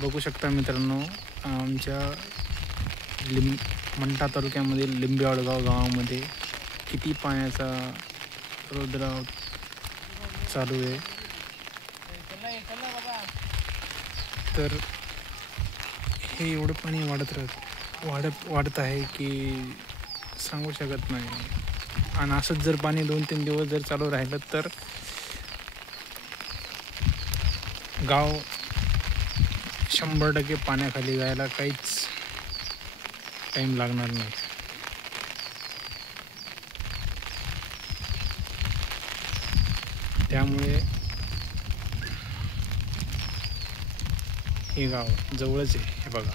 बघू शकता मित्रांनो, आमच्या मंठा तालुक्यामधील लिंबेवाडगाव गावामध्ये किती पाण्याचा रौद्र चालू आहे. तर हे एवढं पाणी वाढत आहे की सांगू शकत नाही. आणि असंच जर पाणी 2-3 दिवस जर चालू राहिलं तर गाव 100% पाण्याखाली जायला काहीच टाईम लागणार नाही. त्यामुळे हे गाव जवळच आहे. हे बघा.